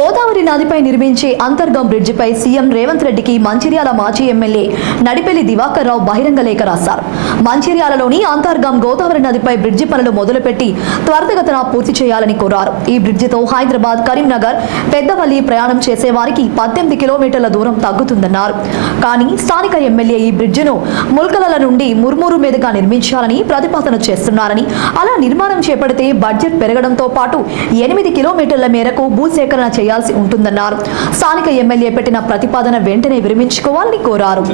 గోదావరి నదిపై నిర్మించే అంతర్గం బ్రిడ్జిపై సీఎం రేవంత్ రెడ్డికి మంచిర్యాల మాజీ ఎమ్మెల్యే నడిపెల్లి దివాకర్ రావు బహిరంగ లేఖ రాశారు. మంచిర్యాలలోని అంతర్గం గోదావరి నదిపై బ్రిడ్జి పనులు మొదలుపెట్టి త్వరితగతిన పూర్తి చేయాలని కోరారు. ఈ బ్రిడ్జితో హైదరాబాద్, కరీంనగర్, పెద్దవల్లి ప్రయాణం చేసే వారికి 18 కిలోమీటర్ల దూరం తగ్గుతుందన్నారు. కానీ స్థానిక ఎమ్మెల్యే ఈ బ్రిడ్జిను ముల్కలల నుండి ముర్మూరు మీదుగా నిర్మించాలని ప్రతిపాదన చేస్తున్నారని, అలా నిర్మాణం చేపడితే బడ్జెట్ పెరగడంతో పాటు 8 కిలోమీటర్ల మేరకు భూసేకరణ చేయాల్సి ఉంటుందన్నారు. స్థానిక ఎమ్మెల్యే పెట్టిన ప్రతిపాదన వెంటనే విరమించుకోవాలని కోరారు.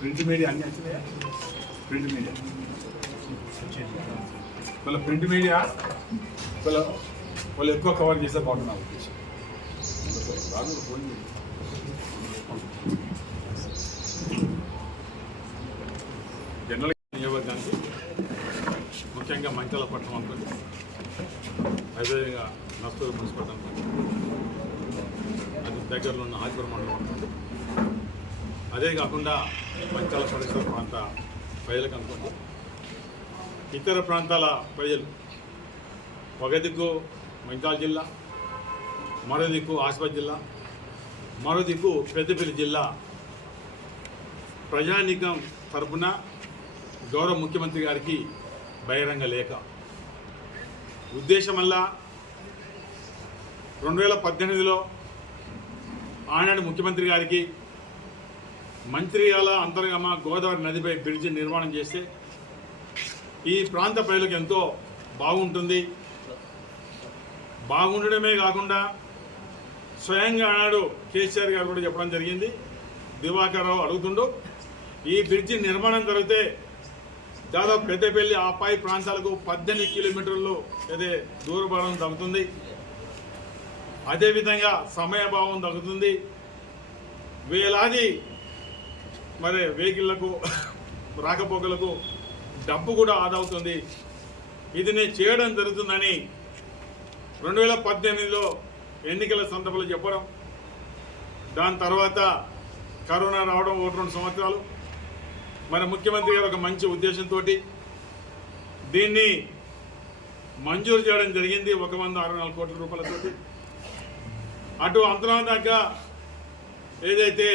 ప్రింట్ మీడియా అన్ని వచ్చినాయా? ప్రింట్ మీడియా ప్రింట్ మీడియా వాళ్ళు ఎక్కువ కవర్ చేస్తే బాగుంటుంది నా ఉద్దేశం. జనరల్ నియోజకవర్గానికి ముఖ్యంగా మంచాల పట్టణం అనుకోండి, అదేవిధంగా నస్తూరు మున్సిపల్ అనుకోండి, అది దగ్గరలో ఉన్న ఆదిపురం మండలం అనుకోండి, అదే కాకుండా మంచాల పరిసర ప్రాంత ప్రజలకు అనుకోండి, ఇతర ప్రాంతాల ప్రజలు, ఒక దిక్కు మంచాల జిల్లా, మరో దిక్కు ఆసిఫాబాద్ జిల్లా, మరో దిక్కు పెద్దపల్లి జిల్లా ప్రజానీకం తరపున గౌరవ ముఖ్యమంత్రి గారికి బహిరంగ లేఖ. ఉద్దేశం వల్ల 2018లో ఆనాడు ముఖ్యమంత్రి గారికి మంచిర్యాల అంతర్గమ గోదావరి నదిపై బ్రిడ్జి నిర్మాణం చేస్తే ఈ ప్రాంత ప్రజలకు ఎంతో బాగుంటుంది, బాగుండడమే కాకుండా స్వయంగా ఆనాడు కేసీఆర్ గారు కూడా చెప్పడం జరిగింది. దివాకర్ రావు అడుగుతుండు, ఈ బ్రిడ్జి నిర్మాణం జరిగితే దాదాపు పెద్దపల్లి ఆ పై ప్రాంతాలకు 18 కిలోమీటర్లు అదే దూరభారం తగ్గుతుంది, అదేవిధంగా సమయభావం తగ్గుతుంది, వేలాది మరి వెహికళ్లకు రాకపోకలకు డబ్బు కూడా ఆదా అవుతుంది. ఇది నేను చేయడం జరుగుతుందని 2018లో ఎన్నికల సందర్భంలో చెప్పడం, దాని తర్వాత కరోనా రావడం 1-2 సంవత్సరాలు, మరి ముఖ్యమంత్రి గారు ఒక మంచి ఉద్దేశంతో దీన్ని మంజూరు చేయడం జరిగింది 164 కోట్ల రూపాయలతోటి. అటు అంతరం దాకా ఏదైతే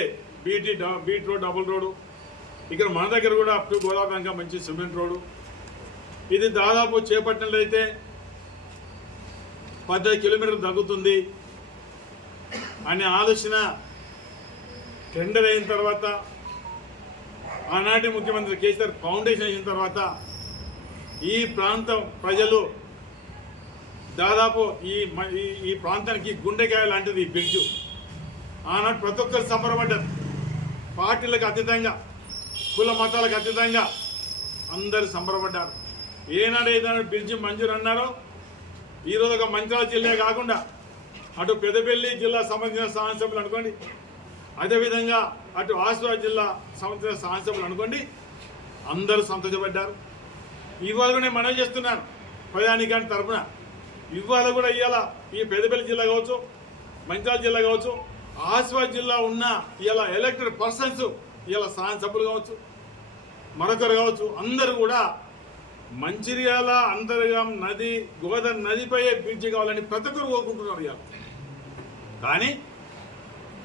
బీట్ రోడ్, డబుల్ రోడ్డు, ఇక్కడ మన దగ్గర కూడా అప్ టు గోదావరి దాకా మంచి సిమెంట్ రోడ్డు, ఇది దాదాపు చేపట్టినట్లయితే 15 కిలోమీటర్లు తగ్గుతుంది అనే ఆలోచన టెండర్ అయిన తర్వాత, ఆనాటి ముఖ్యమంత్రి కేసీఆర్ ఫౌండేషన్ అయిన తర్వాత ఈ ప్రాంతం ప్రజలు దాదాపు ఈ ప్రాంతానికి గుండెకాయ లాంటిది ఈ బ్రిడ్జు. ఆనాడు ప్రతి ఒక్కరు సంబరపడ్డారు, పార్టీలకు అతీతంగా, కుల మతాలకు అతీతంగా అందరు సంబరపడ్డారు. ఏనాడు ఏదైనా బ్రిడ్జి మంజూరు అన్నారో ఈరోజు ఒక మంచిర్యాల జిల్లా కాకుండా అటు పెద్దపల్లి జిల్లా సంబంధించిన శాసనసభ్యులు అనుకోండి, అదేవిధంగా అటు ఆసిఫాబాద్ జిల్లా సంబంధించిన శాసనసభ్యులు అనుకోండి, అందరూ సంతోషపడ్డారు. ఇవాళ కూడా నేను మనవి చేస్తున్నాను ప్రజానీకాని తరఫున, ఇవాళ కూడా ఇవాళ ఈ పెద్దపల్లి జిల్లా కావచ్చు, మంచిర్యాల జిల్లా కావచ్చు, ఆసిఫాబాద్ జిల్లా ఉన్న ఇలా ఎలక్టెడ్ పర్సన్స్, ఇలా శాసనసభ్యులు కావచ్చు, మరొకరు కావచ్చు, అందరూ కూడా మంచిర్యాల అంతర్గం నది గోదావరి నదిపై బ్రిడ్జి కావాలని ప్రతి ఒక్కరు కోరుకుంటున్నారు. ఇవాళ కానీ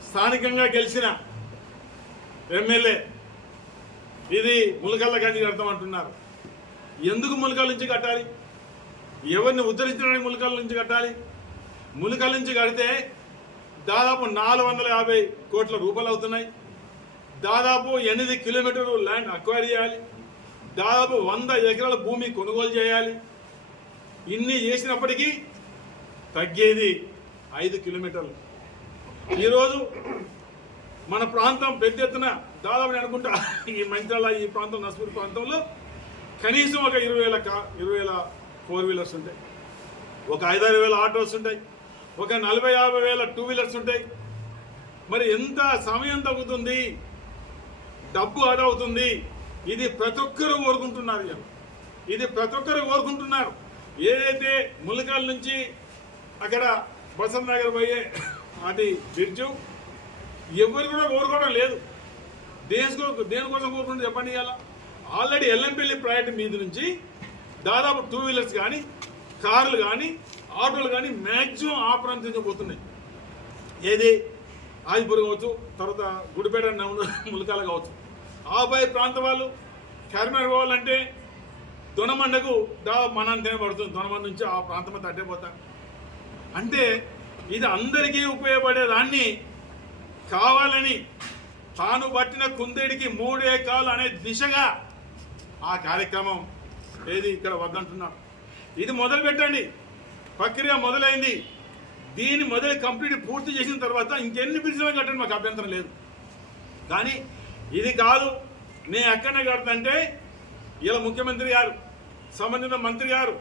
స్థానికంగా గెలిచిన ఎమ్మెల్యే ఇది ములకల్ల నుంచి కడతామంటున్నారు. ఎందుకు ములకల నుంచి కట్టాలి? ఎవరిని ఉద్ధరించడానికి ములకల నుంచి కట్టాలి? ములకల నుంచి కడితే దాదాపు 450 కోట్ల రూపాయలు అవుతున్నాయి. దాదాపు 8 కిలోమీటర్లు ల్యాండ్ అక్వైర్ చేయాలి, దాదాపు 100 ఎకరాల భూమి కొనుగోలు చేయాలి. ఇన్ని చేసినప్పటికీ తగ్గేది 5 కిలోమీటర్లు. ఈరోజు మన ప్రాంతం పెద్ద ఎత్తున దాదాపు అనుకుంటా ఈ మంచిర్యాల ఈ ప్రాంతం నస్పూర్ ప్రాంతంలో కనీసం ఒక 20,000 4 వీలర్స్ ఉంటాయి. ఒక 5-6 వేల ఆటోస్ ఉంటాయి, ఒక 40-50 వేల టూ వీలర్స్ ఉంటాయి. మరి ఎంత సమయం తగ్గుతుంది, డబ్బు ఆదా అవుతుంది. ఇది ప్రతి ఒక్కరు కోరుకుంటున్నారు. ఇది ప్రతి ఒక్కరు కోరుకుంటున్నారు. ఏదైతే ములకాల నుంచి అక్కడ బసంత్ నగర్ పోయే అది బ్రిడ్జు ఎవరు కూడా కోరుకోవడం లేదు. దేనికోసం కోరుకుంటే చెప్పండి. ఇవాళ ఆల్రెడీ ఎల్లంపల్లి ప్రాజెక్టు మీద నుంచి దాదాపు టూ వీలర్స్ కానీ, కార్లు కానీ, ఆటోలు కానీ మ్యాక్సిమం ఆ ప్రాంతం నుంచి పోతున్నాయి. ఏది ఆదిపూర్ కావచ్చు, తర్వాత గుడిపేట ములకాల కావచ్చు. ఆపై ప్రాంతం వాళ్ళు కరీంనగర్ పోవాలంటే దొనమండకు దాదాపు మనంతనే పడుతుంది. దొనమండ నుంచి ఆ ప్రాంతం తట్టిపోతా. అంటే ఇది అందరికీ ఉపయోగపడేదాన్ని కావాలని తాను పట్టిన కుందేడికి 3 ఎకరాలు అనే దిశగా ఆ కార్యక్రమం ఏది ఇక్కడ వద్దంటున్నాం. ఇది మొదలు పెట్టండి, ప్రక్రియ మొదలైంది. దీన్ని కంప్లీట్ పూర్తి చేసిన తర్వాత ఇంకెన్ని బ్రిడ్జ్లు కట్టండి, మాకు అభ్యంతరం లేదు. కానీ ఇది కాదు, నేను ఎక్కడనే కడతానంటే ఇలా ముఖ్యమంత్రి గారు, సంబంధిత మంత్రి గారు,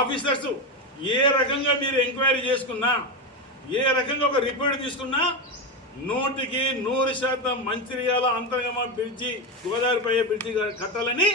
ఆఫీసర్స్ ఏ రకంగా మీరు ఎంక్వైరీ చేసుకున్నా, ఏ రకంగా ఒక రిపోర్ట్ తీసుకున్నా 100% మంచిర్యాల అంతర్గమ బ్రిడ్జి, గోదావరి పై బ్రిడ్జి కట్టాలని